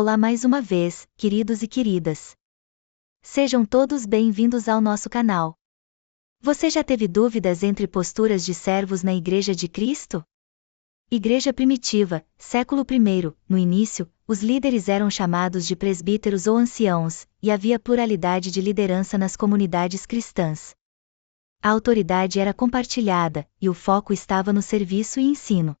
Olá mais uma vez, queridos e queridas. Sejam todos bem-vindos ao nosso canal. Você já teve dúvidas entre posturas de servos na Igreja de Cristo? Igreja primitiva, século I, no início, os líderes eram chamados de presbíteros ou anciãos, e havia pluralidade de liderança nas comunidades cristãs. A autoridade era compartilhada, e o foco estava no serviço e ensino.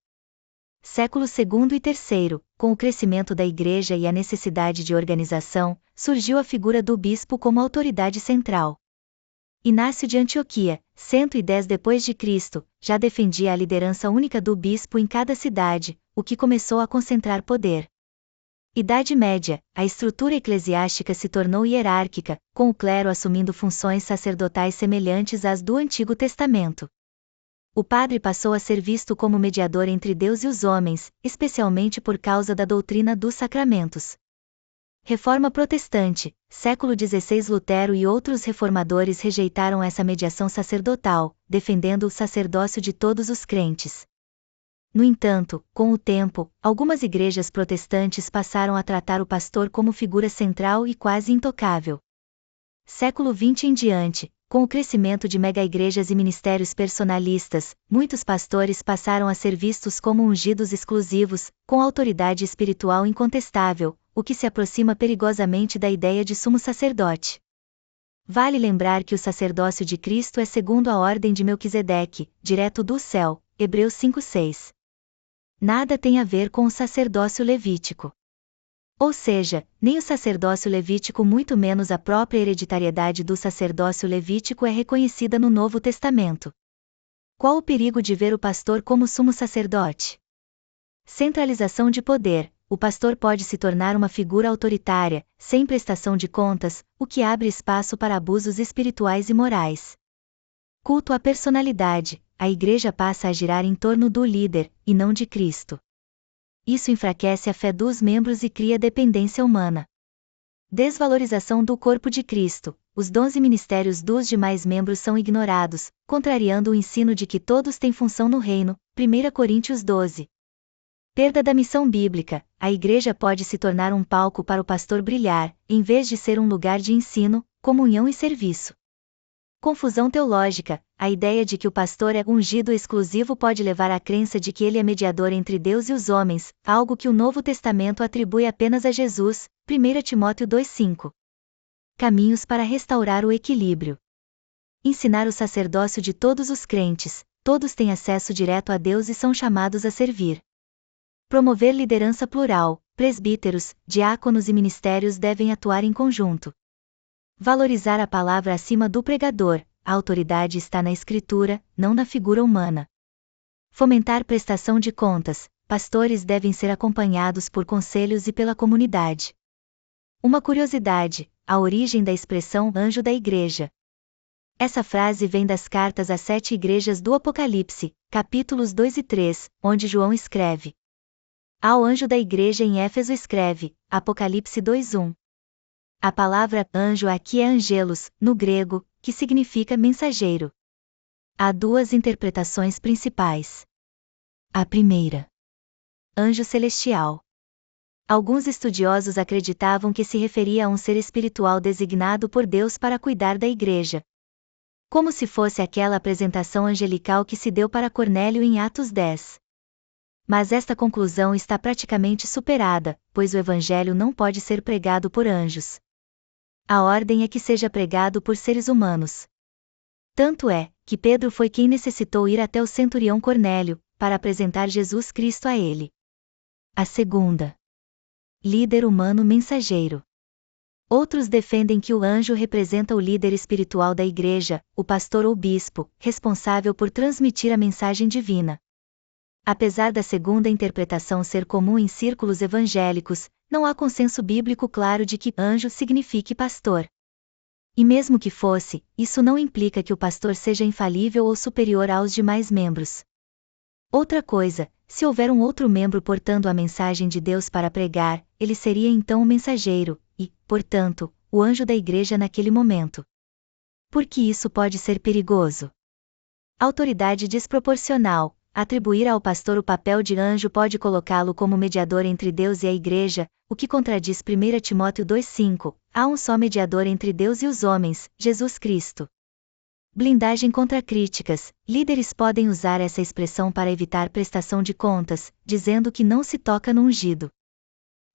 Século II e III, com o crescimento da Igreja e a necessidade de organização, surgiu a figura do bispo como autoridade central. Inácio de Antioquia, 110 d.C., já defendia a liderança única do bispo em cada cidade, o que começou a concentrar poder. Idade Média, a estrutura eclesiástica se tornou hierárquica, com o clero assumindo funções sacerdotais semelhantes às do Antigo Testamento. O padre passou a ser visto como mediador entre Deus e os homens, especialmente por causa da doutrina dos sacramentos. Reforma Protestante, século XVI. Lutero e outros reformadores rejeitaram essa mediação sacerdotal, defendendo o sacerdócio de todos os crentes. No entanto, com o tempo, algumas igrejas protestantes passaram a tratar o pastor como figura central e quase intocável. Século XX em diante, com o crescimento de mega-igrejas e ministérios personalistas, muitos pastores passaram a ser vistos como ungidos exclusivos, com autoridade espiritual incontestável, o que se aproxima perigosamente da ideia de sumo sacerdote. Vale lembrar que o sacerdócio de Cristo é segundo a ordem de Melquisedeque, direto do céu, Hebreus 5:6. Nada tem a ver com o sacerdócio levítico. Ou seja, nem o sacerdócio levítico, muito menos a própria hereditariedade do sacerdócio levítico é reconhecida no Novo Testamento. Qual o perigo de ver o pastor como sumo sacerdote? Centralização de poder. O pastor pode se tornar uma figura autoritária, sem prestação de contas, o que abre espaço para abusos espirituais e morais. Culto à personalidade. A igreja passa a girar em torno do líder, e não de Cristo. Isso enfraquece a fé dos membros e cria dependência humana. Desvalorização do corpo de Cristo. Os dons e ministérios dos demais membros são ignorados, contrariando o ensino de que todos têm função no reino, 1 Coríntios 12. Perda da missão bíblica. A igreja pode se tornar um palco para o pastor brilhar, em vez de ser um lugar de ensino, comunhão e serviço. Confusão teológica. A ideia de que o pastor é ungido exclusivo pode levar à crença de que ele é mediador entre Deus e os homens, algo que o Novo Testamento atribui apenas a Jesus, 1 Timóteo 2:5. Caminhos para restaurar o equilíbrio. Ensinar o sacerdócio de todos os crentes. Todos têm acesso direto a Deus e são chamados a servir. Promover liderança plural. Presbíteros, diáconos e ministérios devem atuar em conjunto. Valorizar a palavra acima do pregador. A autoridade está na escritura, não na figura humana. Fomentar prestação de contas. Pastores devem ser acompanhados por conselhos e pela comunidade. Uma curiosidade: a origem da expressão anjo da igreja. Essa frase vem das cartas às 7 igrejas do Apocalipse, capítulos 2 e 3, onde João escreve: Ao anjo da igreja em Éfeso escreve, Apocalipse 2:1. A palavra anjo aqui é angelos, no grego, que significa mensageiro. Há duas interpretações principais. A primeira: anjo celestial. Alguns estudiosos acreditavam que se referia a um ser espiritual designado por Deus para cuidar da igreja. Como se fosse aquela apresentação angelical que se deu para Cornélio em Atos 10. Mas esta conclusão está praticamente superada, pois o evangelho não pode ser pregado por anjos. A ordem é que seja pregado por seres humanos. Tanto é, que Pedro foi quem necessitou ir até o centurião Cornélio, para apresentar Jesus Cristo a ele. A segunda: líder humano mensageiro. Outros defendem que o anjo representa o líder espiritual da igreja, o pastor ou bispo, responsável por transmitir a mensagem divina. Apesar da segunda interpretação ser comum em círculos evangélicos, não há consenso bíblico claro de que anjo signifique pastor. E mesmo que fosse, isso não implica que o pastor seja infalível ou superior aos demais membros. Outra coisa, se houver um outro membro portando a mensagem de Deus para pregar, ele seria então o mensageiro, e, portanto, o anjo da igreja naquele momento. Por que isso pode ser perigoso? Autoridade desproporcional. atribuir ao pastor o papel de anjo pode colocá-lo como mediador entre Deus e a Igreja, o que contradiz 1 Timóteo 2,5, há um só mediador entre Deus e os homens, Jesus Cristo. Blindagem contra críticas, líderes podem usar essa expressão para evitar prestação de contas, dizendo que não se toca no ungido.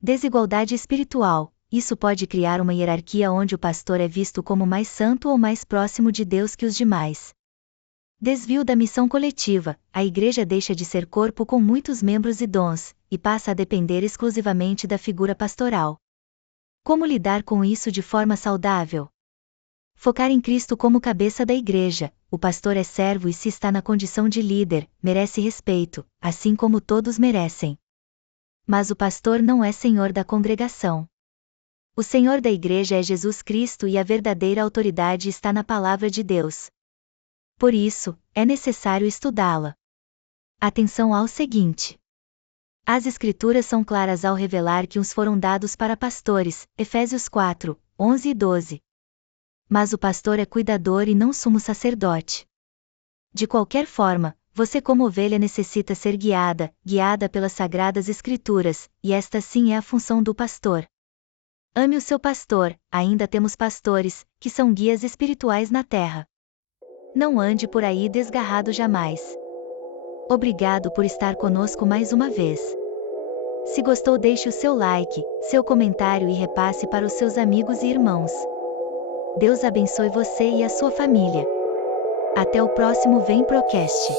Desigualdade espiritual, isso pode criar uma hierarquia onde o pastor é visto como mais santo ou mais próximo de Deus que os demais. Desvio da missão coletiva, a igreja deixa de ser corpo com muitos membros e dons, e passa a depender exclusivamente da figura pastoral. Como lidar com isso de forma saudável? Focar em Cristo como cabeça da igreja, o pastor é servo e se está na condição de líder, merece respeito, assim como todos merecem. Mas o pastor não é senhor da congregação. O Senhor da igreja é Jesus Cristo e a verdadeira autoridade está na palavra de Deus. Por isso, é necessário estudá-la. Atenção ao seguinte. As Escrituras são claras ao revelar que uns foram dados para pastores, Efésios 4, 11 e 12. Mas o pastor é cuidador e não sumo sacerdote. De qualquer forma, você como ovelha necessita ser guiada pelas Sagradas Escrituras, e esta sim é a função do pastor. Ame o seu pastor, ainda temos pastores, que são guias espirituais na terra. Não ande por aí desgarrado jamais. Obrigado por estar conosco mais uma vez. Se gostou, deixe o seu like, seu comentário e repasse para os seus amigos e irmãos. Deus abençoe você e a sua família. Até o próximo Vem Procast.